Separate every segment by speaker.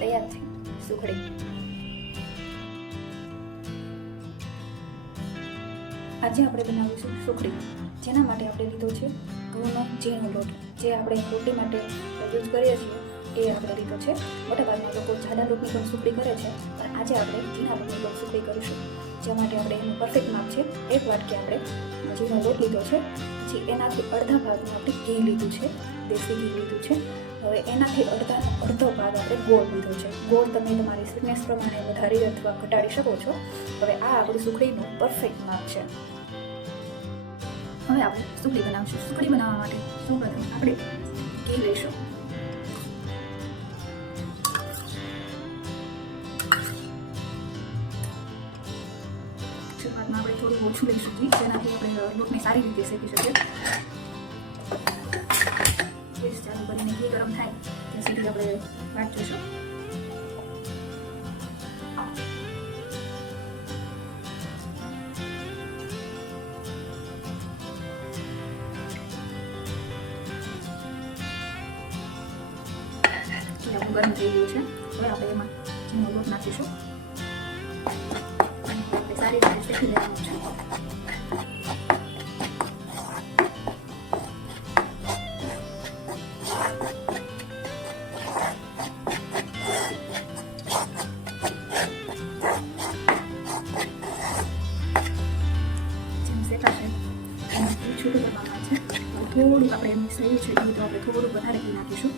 Speaker 1: તૈયાર છે સુખડી. આજે આપણે બનાવીશું સુખડી. જેના માટે આપણે લીધો છે ઘઉંનો ઝીણો લોટ. જે આપણે રોટી માટે યુઝ કરીએ છીએ, એ આપણે લીધો છે. મોટાભાગના લોકો જાડા લોટની પણ સુખડી કરે છે, પણ આજે આપણે ઝીણા લોટની પણ સુખડી કરીશું. જે માટે આપણે એનું પરફેક્ટ માપ છે. એક વાટકી આપણે ઝીણો લોટ લીધો છે. પછી એનાથી અડધા ભાગનું આપણે ઘી લીધું છે. દેશી ઘી લીધું છે. હવે એનાથી અડધાનો અડધો ભાગ આપણે ગોળ લીધો છે. ગોળ તમે તમારી સ્વીટનેસ પ્રમાણે વધારી અથવા ઘટાડી શકો છો. હવે આ આપણી સુખડીનું પરફેક્ટ માપ છે. હવે આપણે સુખડી બનાવશું. સુખડી બનાવવા માટે સૌપ્રથમ આપણે ઘી લઈશું. શરૂઆતમાં આપણે થોડું ઓછું લઈશું ઘી, જેનાથી આપણે લોટને સારી રીતે શેકી શકીએ. ચાલુ ઘી ગરમ થાય. ત્યાં સુધી આપણે વાટ જોઈશું ગરમ થઈ ગયું છે. હવે આપણે એમાં ઝીણો લોટ નાખીશું. અને સારી રીતે આપણે મિક્સ થયું છે ઘી તો આપણે થોડુંક વધારે ઘી નાખીશું.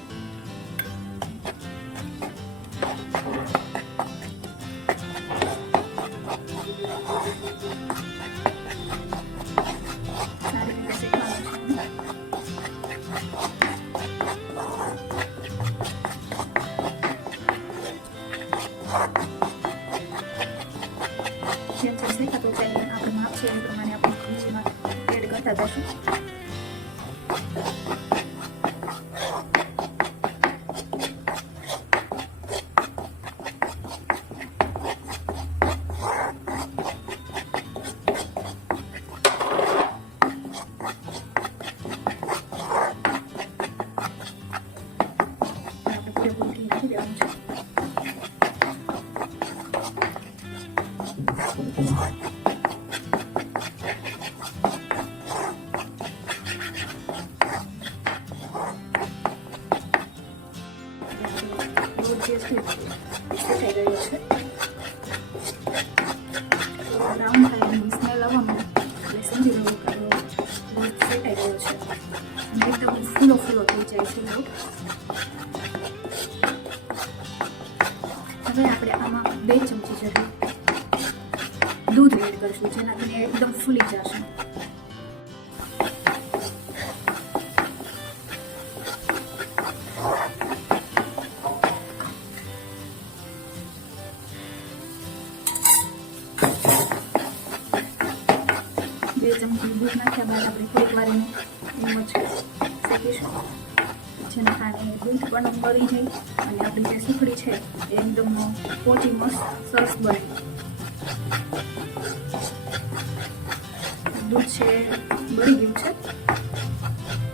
Speaker 1: જેમ જેમ શેકાતું આપણે માપ છે, એ પ્રમાણે આપણે એડ કરતા જશું આપણે પૂરેપૂરું જે છે એ શેકાઈ ગયો છે બ્રાઉન કલરની સ્મેલ આવવામાં એટલે સમજી લેવું કે લોટ શેકાઈ ગયો છે એકદમ ફૂલો ફૂલો થઈ જાય છે લોટ હવે આપણે આમાં બે ચમચી જેટલું દૂધ એડ કરશું જેનાથી એકદમ ફૂલી જશે. બે ચમચી દૂધ નાખ્યા બાદ આપણે થોડીક વાર એમ જ શેકીશું જેના કારણે દૂધ પણ બળી જાય અને આપણી જે સુખડી છે એ એકદમ પોચી મસ્ત સરસ બને દૂધ છે બળી ગયું છે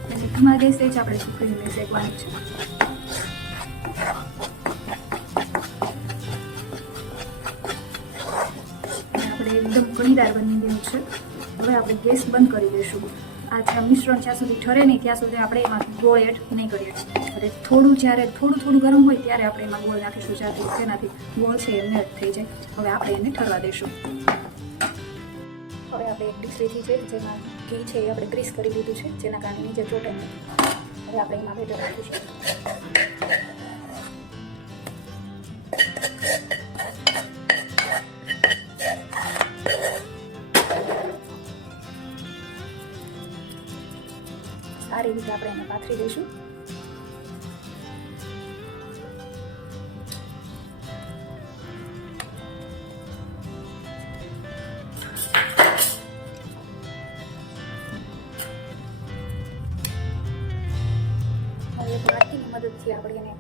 Speaker 1: અને ધીમા ગેસે જ આપણે સુખડીને શેકવાની છે આપણે એકદમ કણીદાર બની ગયું છે હવે આપણે ગેસ બંધ કરી દઈશું. આ જ્યાં મિશ્રણ જ્યાં સુધી ઠરે નહીં, ત્યાં સુધી આપણે એમાં ગોળ એડ નહીં કરીએ એટલે થોડું જ્યારે થોડું થોડું ગરમ હોય, ત્યારે આપણે એમાં ગોળ નાખીશું જ્યાંથી તેનાથી ગોળ છે એ મેલ્ટ થઈ જાય. હવે આપણે એને ઠરવા દઈશું. હવે આપણે એક ડીશ લીધી છે, જેમાં ઘી છે એ આપણે ગ્રીસ કરી લીધું છે, જેના કારણે નીચે ચોટે હવે આપણે એમાં બેટર નાખીશું. પાથરી દઈશું. હવે મદદથી આપણે એને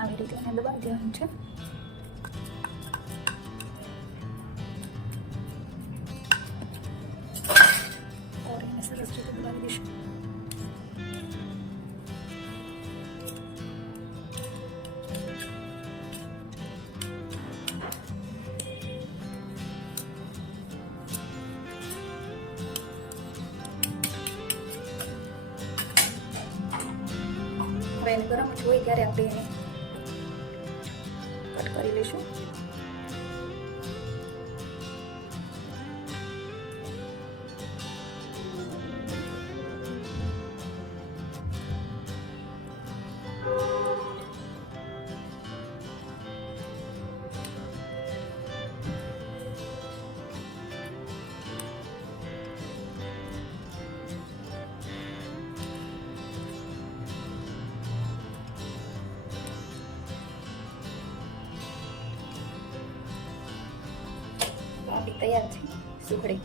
Speaker 1: આવી રીતે એને દબાવી દેવાનું છે. દબાવી દઈશું ગરમ જ હોય ત્યારે આપણે એને કટ કરી લઈશું. તૈયાર છે સુખડી.